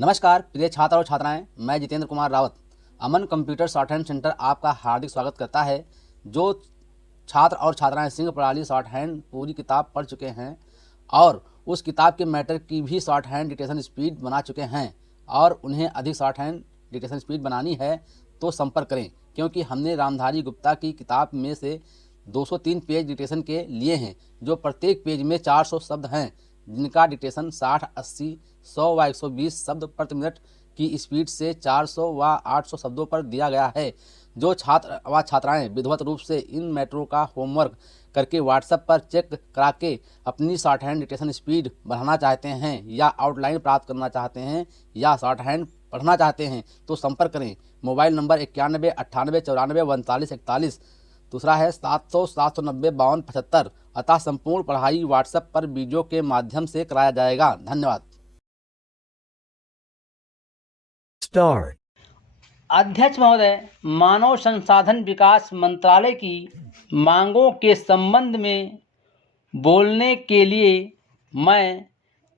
नमस्कार प्रिय छात्र और छात्राएं, मैं जितेंद्र कुमार रावत अमन कंप्यूटर शॉर्ट हैंड सेंटर आपका हार्दिक स्वागत करता है। जो छात्र और छात्राएं सिंह प्रणाली शॉर्ट हैंड पूरी किताब पढ़ चुके हैं और उस किताब के मैटर की भी शॉर्ट हैंड डिक्टेशन स्पीड बना चुके हैं और उन्हें अधिक शॉर्ट हैंड डिक्टेशन स्पीड बनानी है तो संपर्क करें, क्योंकि हमने रामधारी गुप्ता की किताब में से 203 पेज डिक्टेशन के लिए हैं, जो प्रत्येक पेज में 400 शब्द हैं, जिनका डिक्टेशन 60, 80, 100 व 120 शब्द प्रति मिनट की स्पीड से 400 व 800 शब्दों पर दिया गया है। जो छात्र व छात्राएं विधिवत रूप से इन मैटरों का होमवर्क करके व्हाट्सएप पर चेक करा के अपनी शॉर्ट हैंड डिक्टेशन स्पीड बढ़ाना चाहते हैं या आउटलाइन प्राप्त करना चाहते हैं या शॉर्ट हैंड पढ़ना चाहते हैं तो संपर्क करें। Mobile number 91 98 94 39 41। दूसरा है 700 790 52 75। अतः संपूर्ण पढ़ाई व्हाट्सएप पर वीडियो के माध्यम से कराया जाएगा। धन्यवाद। Start. अध्यक्ष महोदय, मानव संसाधन विकास मंत्रालय की मांगों के संबंध में बोलने के लिए मैं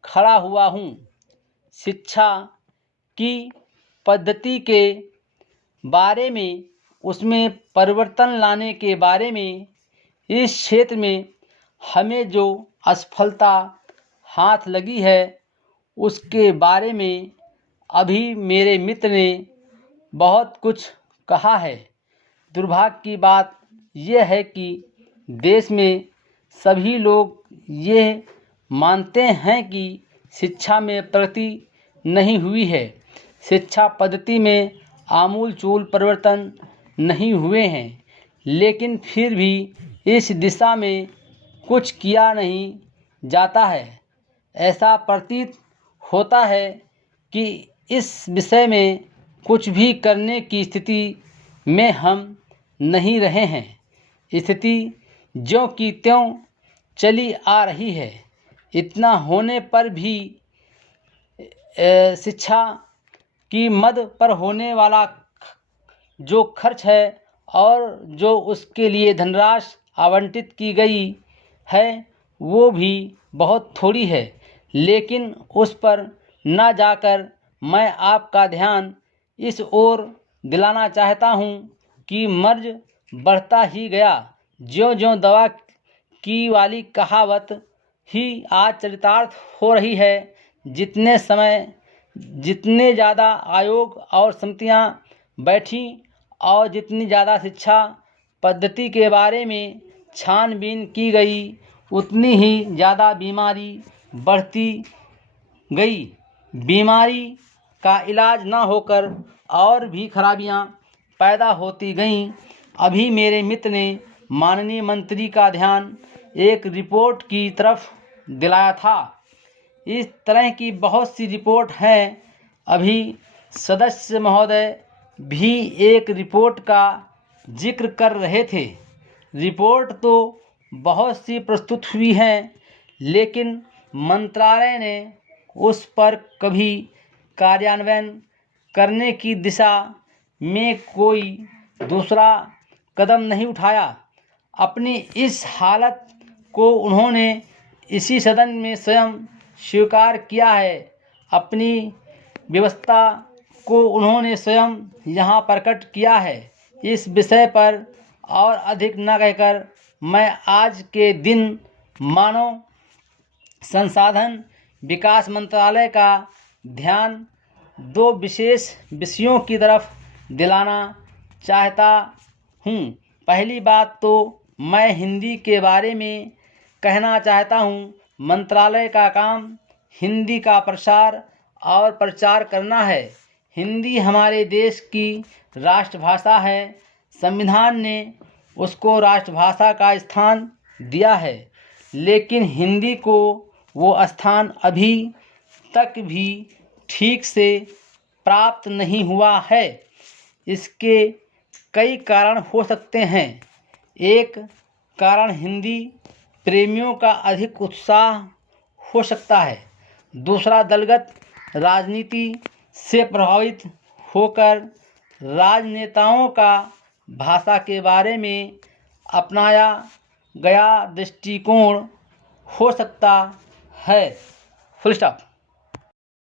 खड़ा हुआ हूँ। शिक्षा की पद्धति के बारे में, उसमें परिवर्तन लाने के बारे में, इस क्षेत्र में हमें जो असफलता हाथ लगी है उसके बारे में अभी मेरे मित्र ने बहुत कुछ कहा है। दुर्भाग्य की बात यह है कि देश में सभी लोग ये मानते हैं कि शिक्षा में प्रगति नहीं हुई है, शिक्षा पद्धति में आमूल चूल परिवर्तन नहीं हुए हैं, लेकिन फिर भी इस दिशा में कुछ किया नहीं जाता है। ऐसा प्रतीत होता है कि इस विषय में कुछ भी करने की स्थिति में हम नहीं रहे हैं। स्थिति ज्यों की त्यों चली आ रही है। इतना होने पर भी शिक्षा की मद पर होने वाला जो खर्च है और जो उसके लिए धनराशि आवंटित की गई है वो भी बहुत थोड़ी है। लेकिन उस पर न जाकर मैं आपका ध्यान इस ओर दिलाना चाहता हूँ कि मर्ज बढ़ता ही गया, ज्यों-ज्यों दवा की वाली कहावत ही आज चरितार्थ हो रही है। जितने ज़्यादा आयोग और समितियाँ बैठी और जितनी ज़्यादा शिक्षा पद्धति के बारे में छानबीन की गई, उतनी ही ज़्यादा बीमारी बढ़ती गई। बीमारी का इलाज न होकर और भी खराबियां पैदा होती गईं। अभी मेरे मित्र ने माननीय मंत्री का ध्यान एक रिपोर्ट की तरफ दिलाया था। इस तरह की बहुत सी रिपोर्ट हैं। अभी सदस्य महोदय भी एक रिपोर्ट का जिक्र कर रहे थे। रिपोर्ट तो बहुत सी प्रस्तुत हुई हैं, लेकिन मंत्रालय ने उस पर कभी कार्यान्वयन करने की दिशा में कोई दूसरा कदम नहीं उठाया। अपनी इस हालत को उन्होंने इसी सदन में स्वयं स्वीकार किया है। अपनी व्यवस्था को उन्होंने स्वयं यहाँ प्रकट किया है। इस विषय पर और अधिक न कहकर मैं आज के दिन मानव संसाधन विकास मंत्रालय का ध्यान दो विशेष विषयों की तरफ दिलाना चाहता हूँ। पहली बात तो मैं हिंदी के बारे में कहना चाहता हूँ। मंत्रालय का काम हिंदी का प्रसार और प्रचार करना है। हिंदी हमारे देश की राष्ट्रभाषा है। संविधान ने उसको राष्ट्रभाषा का स्थान दिया है, लेकिन हिंदी को वो स्थान अभी तक भी ठीक से प्राप्त नहीं हुआ है। इसके कई कारण हो सकते हैं। एक कारण हिंदी प्रेमियों का अधिक उत्साह हो सकता है। दूसरा, दलगत राजनीति से प्रभावित होकर राजनेताओं का भाषा के बारे में अपनाया गया दृष्टिकोण हो सकता है। Full stop.